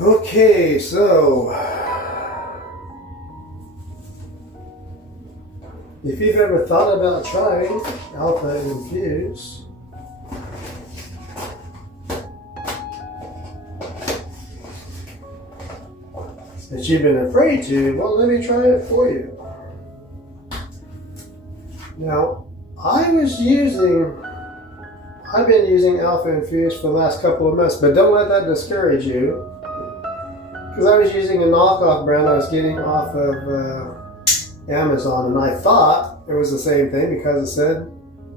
Okay, so if you've ever thought about trying Alpha Infuse, that you've been afraid to, well, let me try it for you. Now, I've been using Alpha Infuse for the last couple of months, but don't let that discourage you. Because I was using a knockoff brand I was getting off of Amazon, and I thought it was the same thing because it said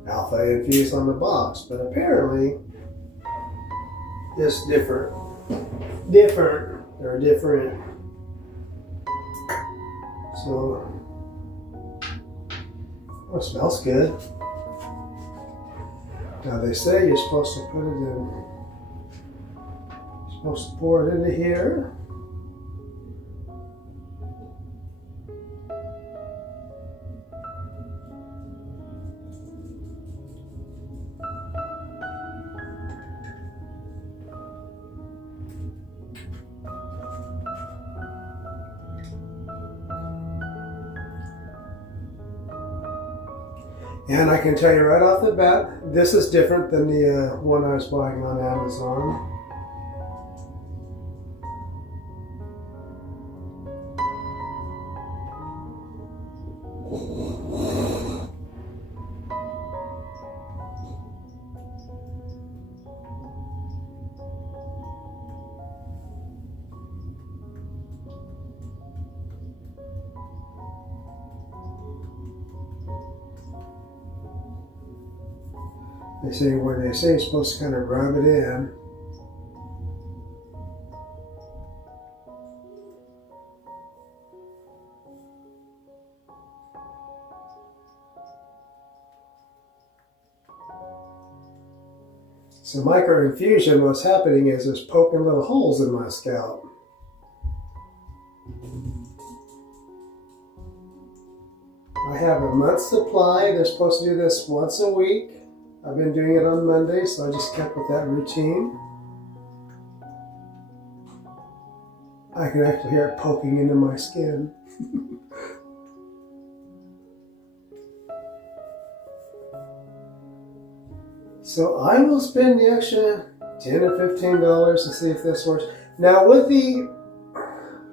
Alpha Infuse on the box, but apparently it's different. They're different. So, oh, it smells good. Now they say you're supposed to put it in, you're supposed to pour it into here. And I can tell you right off the bat, this is different than the one I was buying on Amazon. They say you're supposed to kind of rub it in. So micro infusion, what's happening is it's poking little holes in my scalp. I have a month's supply. They're supposed to do this once a week. I've been doing it on Monday, so I just kept with that routine. I can actually hear it poking into my skin. So I will spend the extra $10 or $15 to see if this works. Now with the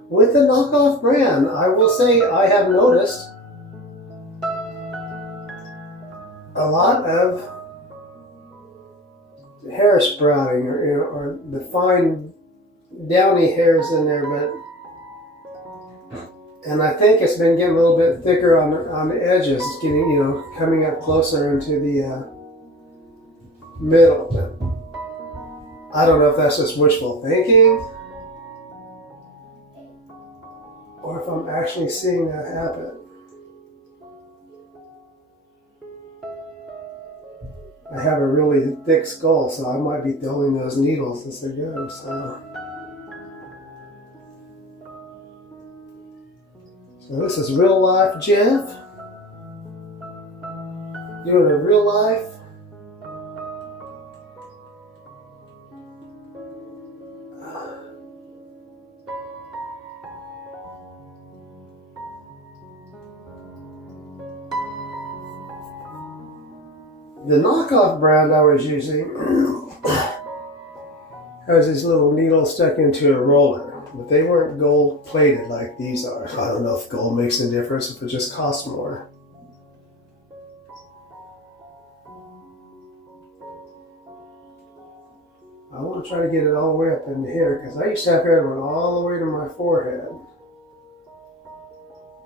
knockoff brand, I will say I have noticed a lot of hair sprouting, or the fine downy hairs in there, and I think it's been getting a little bit thicker on the edges. It's getting, coming up closer into the middle. But I don't know if that's just wishful thinking or if I'm actually seeing that happen. I have a really thick skull, so I might be throwing those needles as they go. So this is real life Jeff, doing a real life. The knockoff brand I was using has these little needles stuck into a roller, but they weren't gold plated like these are. I don't know if gold makes a difference, if it just costs more. I want to try to get it all the way up in here, because I used to have hair that went all the way to my forehead.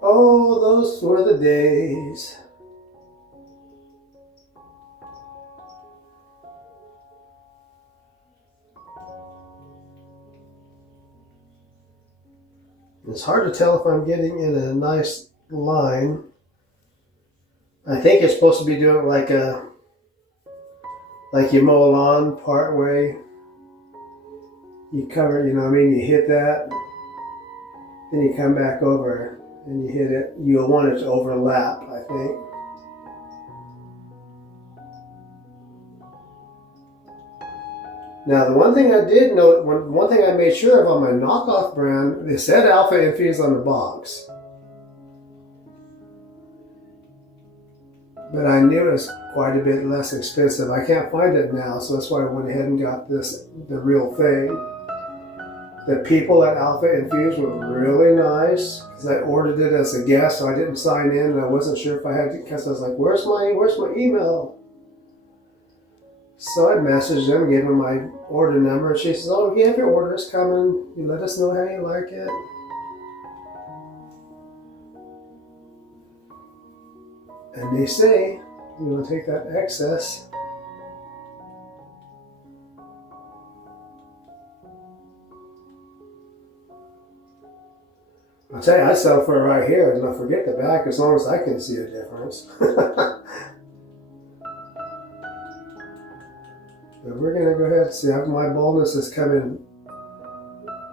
Oh, those were the days. It's hard to tell if I'm getting in a nice line. I think it's supposed to be doing it like you mow a lawn part way. You cover, you hit that, then you come back over and you hit it. You'll want it to overlap, I think. Now, the one thing I did note, one thing I made sure of on my knockoff brand, it said Alpha Infuse on the box. But I knew it was quite a bit less expensive. I can't find it now, so that's why I went ahead and got this, the real thing. The people at Alpha Infuse were really nice, because I ordered it as a guest, so I didn't sign in, and I wasn't sure if I had to, because I was like, where's my email? So I messaged them, gave them my order number, and she says, oh, yeah, your order is coming. You let us know how you like it. And they say, you want to take that excess. I'll tell you, I settle for it right here, and I'll forget the back as long as I can see a difference. But we're going to go ahead and see how my baldness is coming.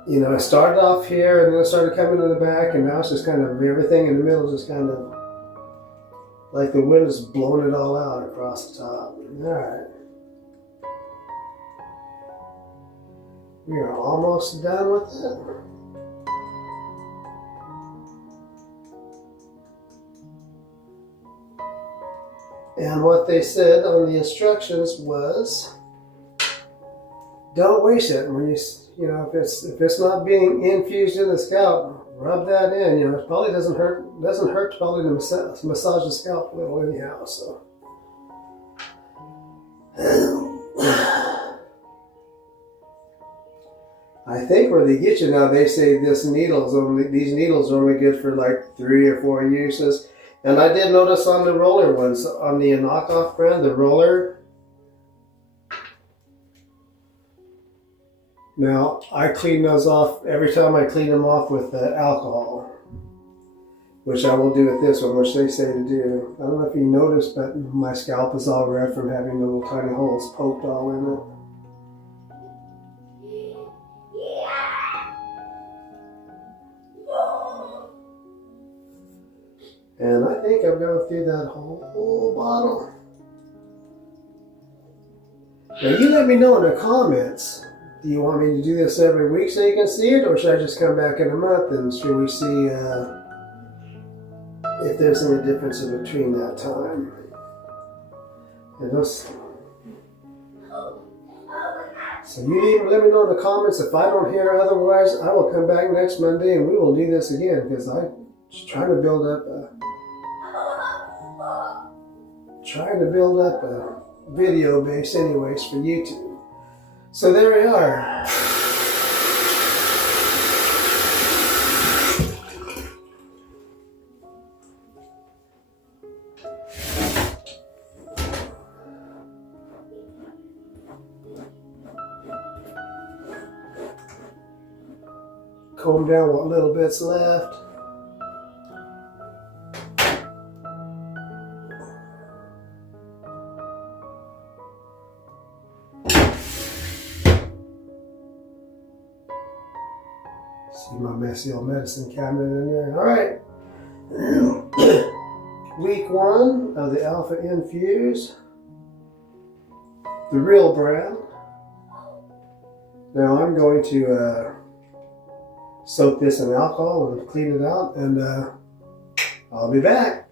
You know, it started off here, and then it started coming to the back, and now it's just kind of everything in the middle is just kind of like the wind is blowing it all out across the top. Alright. We are almost done with it. And what they said on the instructions was, don't waste it. When you know, if it's not being infused in the scalp, rub that in. You know, it probably doesn't hurt. Doesn't hurt probably to massage the scalp a little anyhow. So, I think where they get you now, they say these needles are only good for like 3 or 4 uses. And I did notice on the roller ones, on the knockoff brand, the roller. Now, I clean those off every time I clean them off with alcohol, which I will do with this one, which they say to do. I don't know if you noticed, but my scalp is all red from having the little tiny holes poked all in it. And I think I've gone through that whole bottle. Now you let me know in the comments. Do you want me to do this every week so you can see it? Or should I just come back in a month and should we see if there's any difference in between that time? And those, so you need to let me know in the comments. If I don't hear otherwise, I will come back next Monday and we will do this again, because I'm trying to build up a video base anyways for YouTube. So there we are. Comb down what little bit's left. See my messy old medicine cabinet in there. All right. Week 1 of the Alpha Infuse, the real brand. Now I'm going to soak this in alcohol and clean it out, and I'll be back.